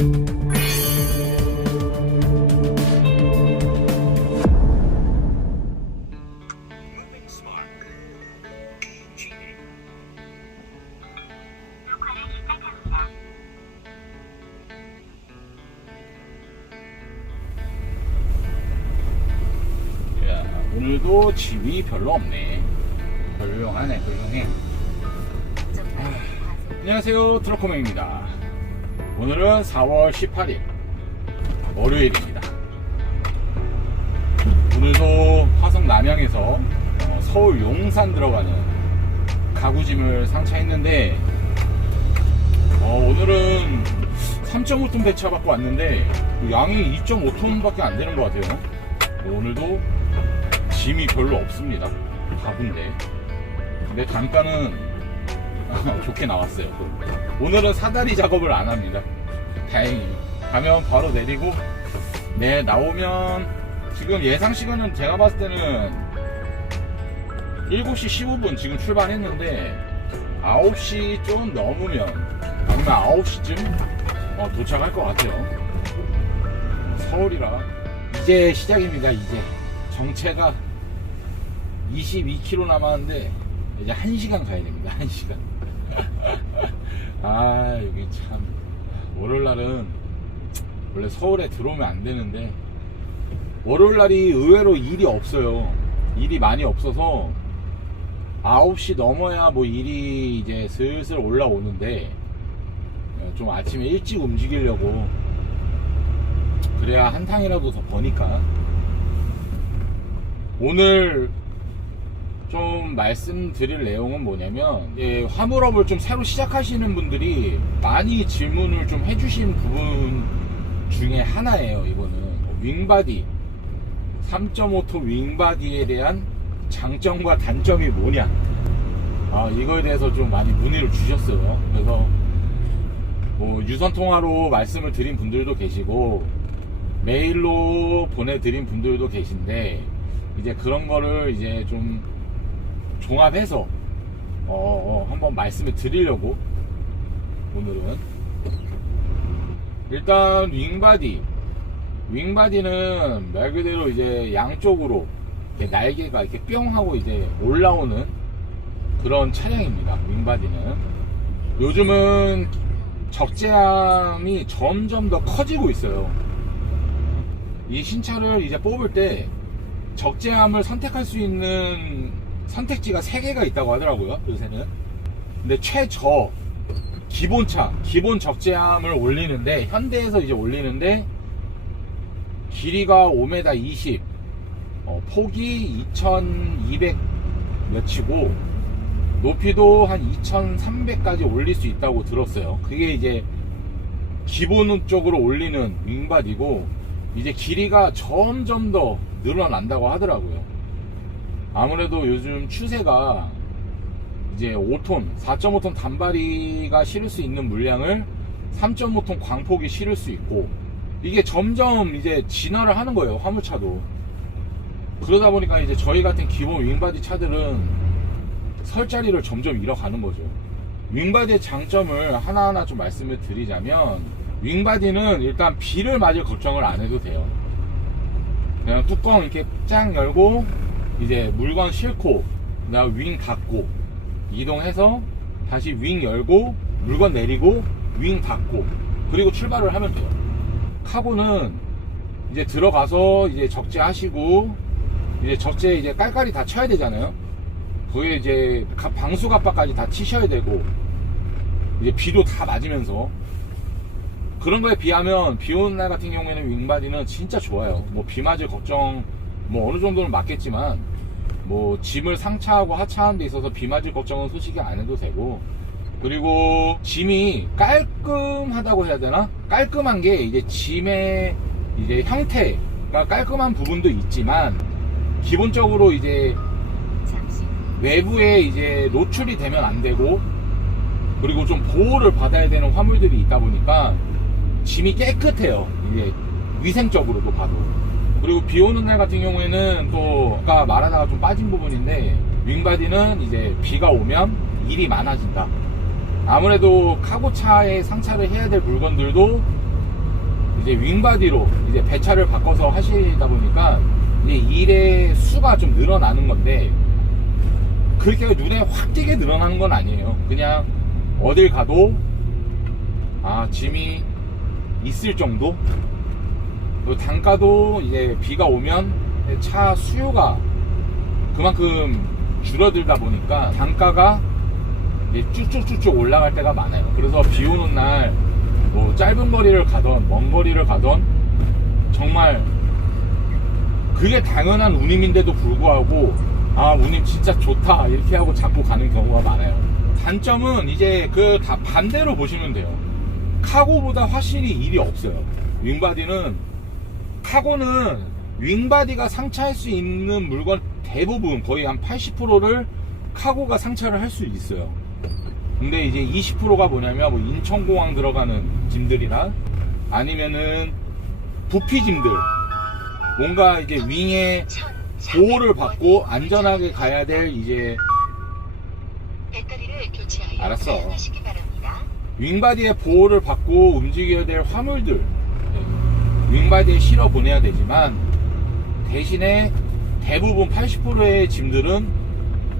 오늘도 짐이 별로 없네. 훌륭하네, 훌륭해. 안녕하세요, 트럭커맨입니다. 오늘은 4월 18일 월요일입니다. 오늘도 화성 남양에서 서울 용산 들어가는 가구짐을 상차했는데 오늘은 3.5톤 배차 받고 왔는데 양이 2.5톤 밖에 안 되는 것 같아요. 오늘도 짐이 별로 없습니다. 가구인데 근데 단가는 좋게 나왔어요. 오늘은 사다리 작업을 안 합니다. 다행히 가면 바로 내리고 나오면 지금 예상 시간은 제가 봤을 때는 7시 15분 지금 출발했는데 9시 좀 넘으면 아니면 9시쯤 도착할 것 같아요. 서울이라 이제 시작입니다. 이제 정체가 22km 남았는데 이제 1시간 가야 됩니다. 1시간. 여기 참 월요일날은 원래 서울에 들어오면 안 되는데 월요일날이 의외로 일이 없어요. 일이 많이 없어서 9시 넘어야 뭐 일이 이제 슬슬 올라오는데 좀 아침에 일찍 움직이려고 그래야 한탕이라도 더 버니까. 오늘 좀 말씀드릴 내용은 뭐냐면 화물업을 좀 새로 시작하시는 분들이 많이 질문을 좀 해주신 부분 중에 하나예요. 이거는 윙바디 3.5톤 윙바디에 대한 장점과 단점이 뭐냐, 이거에 대해서 좀 많이 문의를 주셨어요. 그래서 뭐 유선통화로 말씀을 드린 분들도 계시고 메일로 보내드린 분들도 계신데 이제 그런 거를 이제 좀 종합해서 한번 말씀을 드리려고 오늘은. 일단 윙바디는 말 그대로 이제 양쪽으로 이렇게 날개가 이렇게 뿅 하고 이제 올라오는 그런 차량입니다. 윙바디는 요즘은 적재함이 점점 더 커지고 있어요. 이 신차를 이제 뽑을 때 적재함을 선택할 수 있는 선택지가 3개가 있다고 하더라고요, 요새는. 근데 기본 적재함을 올리는데, 현대에서 이제 올리는데, 길이가 5m 20, 폭이 2200 몇이고, 높이도 한 2300까지 올릴 수 있다고 들었어요. 그게 이제 기본적으로 올리는 윙바디고, 이제 길이가 점점 더 늘어난다고 하더라고요. 아무래도 요즘 추세가 이제 5톤, 4.5톤 단발이가 실을 수 있는 물량을 3.5톤 광폭이 실을 수 있고, 이게 점점 이제 진화를 하는 거예요, 화물차도. 그러다 보니까 이제 저희 같은 기본 윙바디 차들은 설 자리를 점점 잃어가는 거죠. 윙바디의 장점을 하나하나 좀 말씀을 드리자면, 윙바디는 일단 비를 맞을 걱정을 안 해도 돼요. 그냥 뚜껑 이렇게 쫙 열고 이제 물건 싣고 그다음 윙 닫고 이동해서 다시 윙 열고 물건 내리고 윙 닫고 그리고 출발을 하면 돼요. 카고는 이제 들어가서 이제 적재하시고 이제 적재 이제 깔깔이 다 쳐야 되잖아요. 거기에 이제 방수 갑바까지 다 치셔야 되고 이제 비도 다 맞으면서 그런 거에 비하면 비 오는 날 같은 경우에는 윙바디는 진짜 좋아요. 뭐 비 맞을 걱정 뭐 어느 정도는 맞겠지만 뭐 짐을 상차하고 하차하는 데 있어서 비 맞을 걱정은 솔직히 안 해도 되고, 그리고 짐이 깔끔하다고 해야 되나? 깔끔한 게 이제 짐의 이제 형태가 깔끔한 부분도 있지만 기본적으로 이제 외부에 이제 노출이 되면 안 되고 그리고 좀 보호를 받아야 되는 화물들이 있다 보니까 짐이 깨끗해요. 이게 위생적으로도 봐도. 그리고 비 오는 날 같은 경우에는 또 아까 말하다가 좀 빠진 부분인데 윙바디는 이제 비가 오면 일이 많아진다. 아무래도 카고차에 상차를 해야 될 물건들도 이제 윙바디로 이제 배차를 바꿔서 하시다 보니까 이제 일의 수가 좀 늘어나는 건데, 그렇게 눈에 확 띄게 늘어나는 건 아니에요. 그냥 어딜 가도 짐이 있을 정도. 그리고 단가도 이제 비가 오면 차 수요가 그만큼 줄어들다 보니까 단가가 이제 쭉쭉쭉쭉 올라갈 때가 많아요. 그래서 비 오는 날 뭐 짧은 거리를 가던 먼 거리를 가던 정말 그게 당연한 운임인데도 불구하고 운임 진짜 좋다 이렇게 하고 잡고 가는 경우가 많아요. 단점은 이제 그 다 반대로 보시면 돼요. 카고보다 확실히 일이 없어요. 윙바디는, 카고는 윙바디가 상차할 수 있는 물건 대부분 거의 한 80%를 카고가 상차를 할 수 있어요. 근데 이제 20%가 뭐냐면 뭐 인천공항 들어가는 짐들이나 아니면은 부피 짐들, 뭔가 이제 윙에 보호를 받고 안전하게 가야 될 이제 배터리를 교체하여 알았어. 사용하시기 바랍니다. 윙바디에 보호를 받고 움직여야 될 화물들 윙바디에 실어 보내야 되지만, 대신에 대부분 80%의 짐들은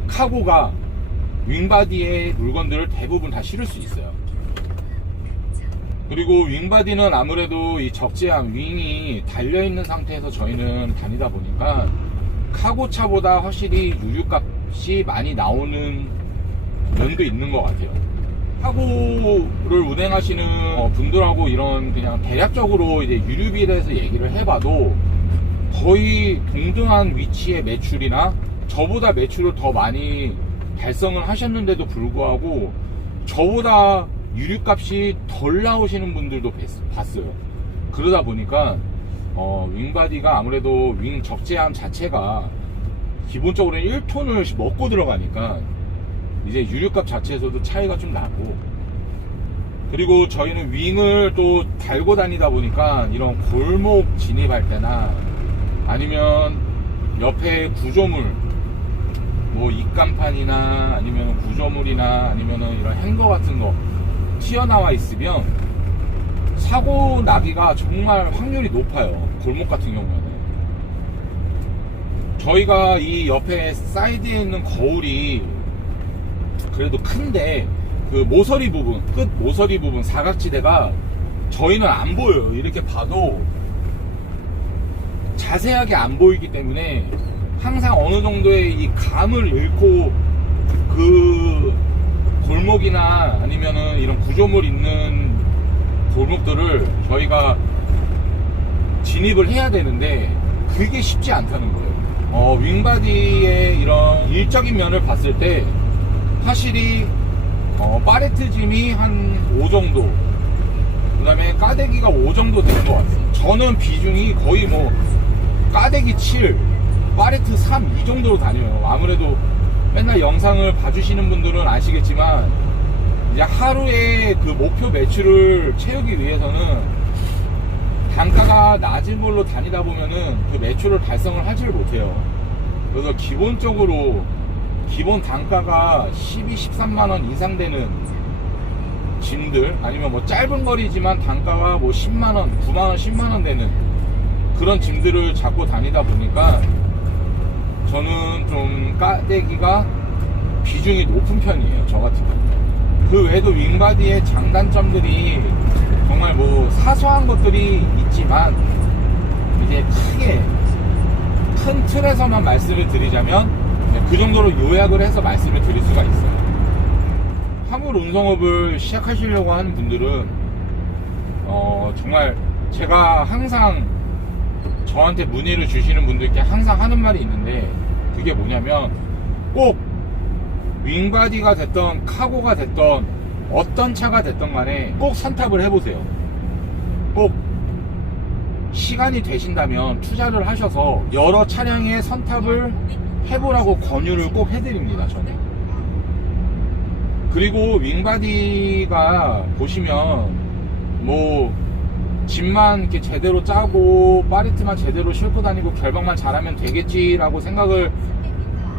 카고가 윙바디의 물건들을 대부분 다 실을 수 있어요. 그리고 윙바디는 아무래도 이 적재함 윙이 달려있는 상태에서 저희는 다니다 보니까 카고차보다 확실히 유류값이 많이 나오는 면도 있는 것 같아요. 카고를 운행하시는 분들하고 이런 그냥 대략적으로 이제 유류비에 대해서 얘기를 해봐도 거의 동등한 위치의 매출이나 저보다 매출을 더 많이 달성을 하셨는데도 불구하고 저보다 유류값이 덜 나오시는 분들도 봤어요. 그러다 보니까 윙바디가 아무래도 윙 적재함 자체가 기본적으로 1톤을 먹고 들어가니까 이제 유류값 자체에서도 차이가 좀 나고, 그리고 저희는 윙을 또 달고 다니다 보니까 이런 골목 진입할 때나 아니면 옆에 구조물, 뭐 입간판이나 아니면 구조물이나 아니면은 이런 행거 같은 거 튀어나와 있으면 사고 나기가 정말 확률이 높아요. 골목 같은 경우에는. 저희가 이 옆에 사이드에 있는 거울이 그래도 큰데 그 모서리 부분, 끝 모서리 부분 사각지대가 저희는 안 보여요. 이렇게 봐도 자세하게 안 보이기 때문에 항상 어느 정도의 이 감을 잃고 그 골목이나 아니면은 이런 구조물 있는 골목들을 저희가 진입을 해야 되는데 그게 쉽지 않다는 거예요. 윙바디의 이런 일적인 면을 봤을 때 확실히 파레트 짐이 한 5 정도, 그 다음에 까대기가 5 정도 되는 것 같아요. 저는 비중이 거의 뭐 까대기 7, 파레트 3 이 정도로 다녀요. 아무래도 맨날 영상을 봐주시는 분들은 아시겠지만 이제 하루에 그 목표 매출을 채우기 위해서는 단가가 낮은 걸로 다니다 보면은 그 매출을 달성을 하지를 못해요. 그래서 기본적으로 기본 단가가 12, 13만원 이상 되는 짐들, 아니면 뭐 짧은 거리지만 단가가 뭐 10만원, 9만원, 10만원 되는 그런 짐들을 잡고 다니다 보니까 저는 좀 까대기가 비중이 높은 편이에요. 저 같은 경우. 그 외에도 윙바디의 장단점들이 정말 뭐 사소한 것들이 있지만 이제 크게 큰 틀에서만 말씀을 드리자면 그 정도로 요약을 해서 말씀을 드릴 수가 있어요. 화물 운송업을 시작하시려고 하는 분들은 정말 제가 항상 저한테 문의를 주시는 분들께 항상 하는 말이 있는데, 그게 뭐냐면 꼭 윙바디가 됐던 카고가 됐던 어떤 차가 됐던 간에 꼭 선탑을 해보세요. 꼭 시간이 되신다면 투자를 하셔서 여러 차량의 선탑을 해보라고 권유를 꼭 해드립니다. 저는. 그리고 윙바디가 보시면 뭐 짐만 이렇게 제대로 짜고 파레트만 제대로 싣고 다니고 결박만 잘하면 되겠지라고 생각을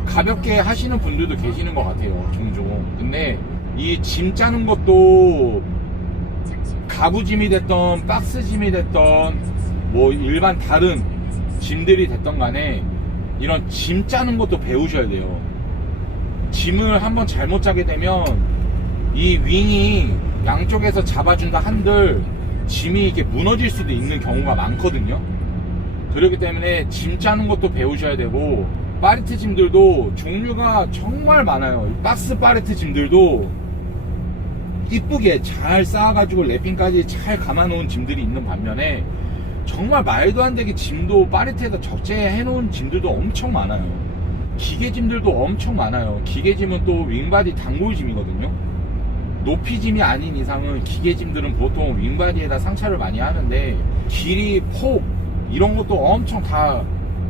가볍게 하시는 분들도 계시는 것 같아요. 종종. 근데 이 짐 짜는 것도 가구짐이 됐던 박스짐이 됐던 뭐 일반 다른 짐들이 됐던 간에 이런 짐 짜는 것도 배우셔야 돼요. 짐을 한번 잘못 짜게 되면 이 윙이 양쪽에서 잡아준다 한들 짐이 이렇게 무너질 수도 있는 경우가 많거든요. 그렇기 때문에 짐 짜는 것도 배우셔야 되고, 파레트 짐들도 종류가 정말 많아요. 박스 파레트 짐들도 이쁘게 잘 쌓아가지고 랩핑까지 잘 감아놓은 짐들이 있는 반면에 정말 말도 안 되게 짐도 파레트에다 적재해 놓은 짐들도 엄청 많아요. 기계짐들도 엄청 많아요. 기계짐은 또 윙바디 단골짐이거든요. 높이짐이 아닌 이상은 기계짐들은 보통 윙바디에다 상차를 많이 하는데 길이, 폭 이런 것도 엄청 다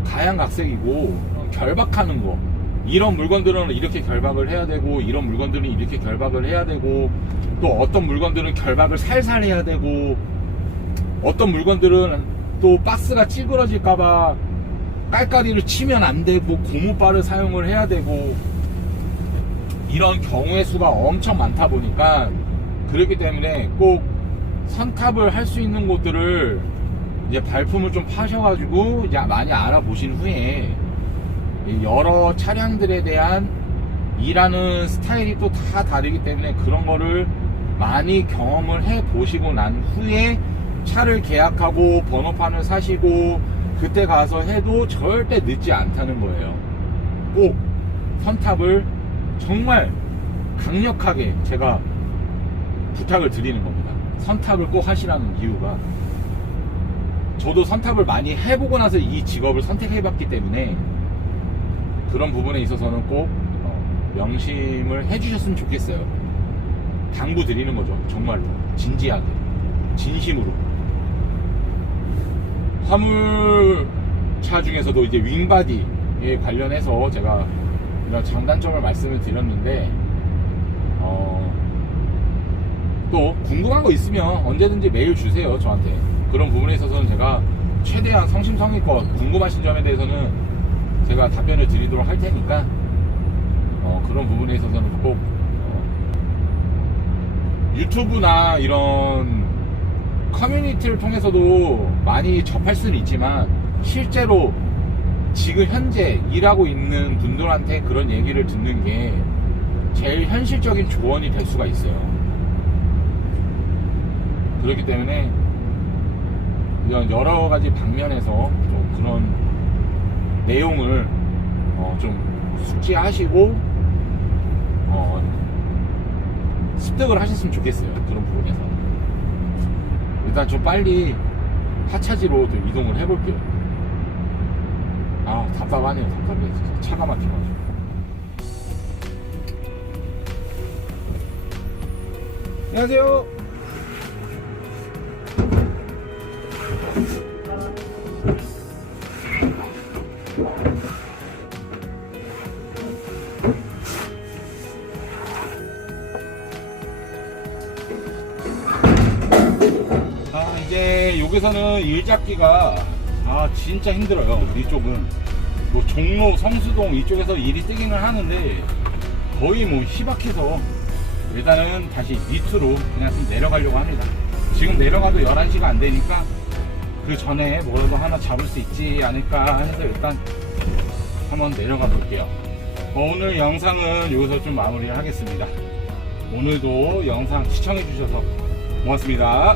가양각색이고 결박하는 거, 이런 물건들은 이렇게 결박을 해야 되고 이런 물건들은 이렇게 결박을 해야 되고, 또 어떤 물건들은 결박을 살살 해야 되고, 어떤 물건들은 또 박스가 찌그러질까봐 깔깔이를 치면 안 되고 고무바를 사용을 해야 되고, 이런 경우의 수가 엄청 많다 보니까, 그렇기 때문에 꼭 선탑을 할 수 있는 곳들을 이제 발품을 좀 파셔가지고 이제 많이 알아보신 후에 여러 차량들에 대한 일하는 스타일이 또 다 다르기 때문에 그런 거를 많이 경험을 해 보시고 난 후에 차를 계약하고 번호판을 사시고 그때 가서 해도 절대 늦지 않다는 거예요. 꼭 선탑을 정말 강력하게 제가 부탁을 드리는 겁니다. 선탑을 꼭 하시라는 이유가, 저도 선탑을 많이 해보고 나서 이 직업을 선택해봤기 때문에 그런 부분에 있어서는 꼭 명심을 해주셨으면 좋겠어요. 당부 드리는 거죠. 정말로 진지하게, 진심으로. 화물차 중에서도 이제 윙바디에 관련해서 제가 이런 장단점을 말씀을 드렸는데, 또 궁금한 거 있으면 언제든지 메일 주세요, 저한테. 그런 부분에 있어서는 제가 최대한 성심성의껏 궁금하신 점에 대해서는 제가 답변을 드리도록 할 테니까, 그런 부분에 있어서는 꼭 유튜브나 이런 커뮤니티를 통해서도 많이 접할 수는 있지만, 실제로 지금 현재 일하고 있는 분들한테 그런 얘기를 듣는 게 제일 현실적인 조언이 될 수가 있어요. 그렇기 때문에 이런 여러 가지 방면에서 좀 그런 내용을 좀 숙지하시고 습득을 하셨으면 좋겠어요. 그런 부분에서 일단 좀 빨리 하차지로 좀 이동을 해볼게요. 아, 답답하네요. 답답해. 진짜 차가 막혀가지고. 안녕하세요. 이제 여기서는 일 잡기가 진짜 힘들어요. 이쪽은 뭐 종로, 성수동 이쪽에서 일이 뜨기는 하는데 거의 뭐 희박해서 일단은 다시 밑으로 그냥 좀 내려가려고 합니다. 지금 내려가도 11시가 안 되니까 그 전에 뭐라도 하나 잡을 수 있지 않을까 해서 일단 한번 내려가 볼게요. 오늘 영상은 여기서 좀 마무리를 하겠습니다. 오늘도 영상 시청해 주셔서 고맙습니다.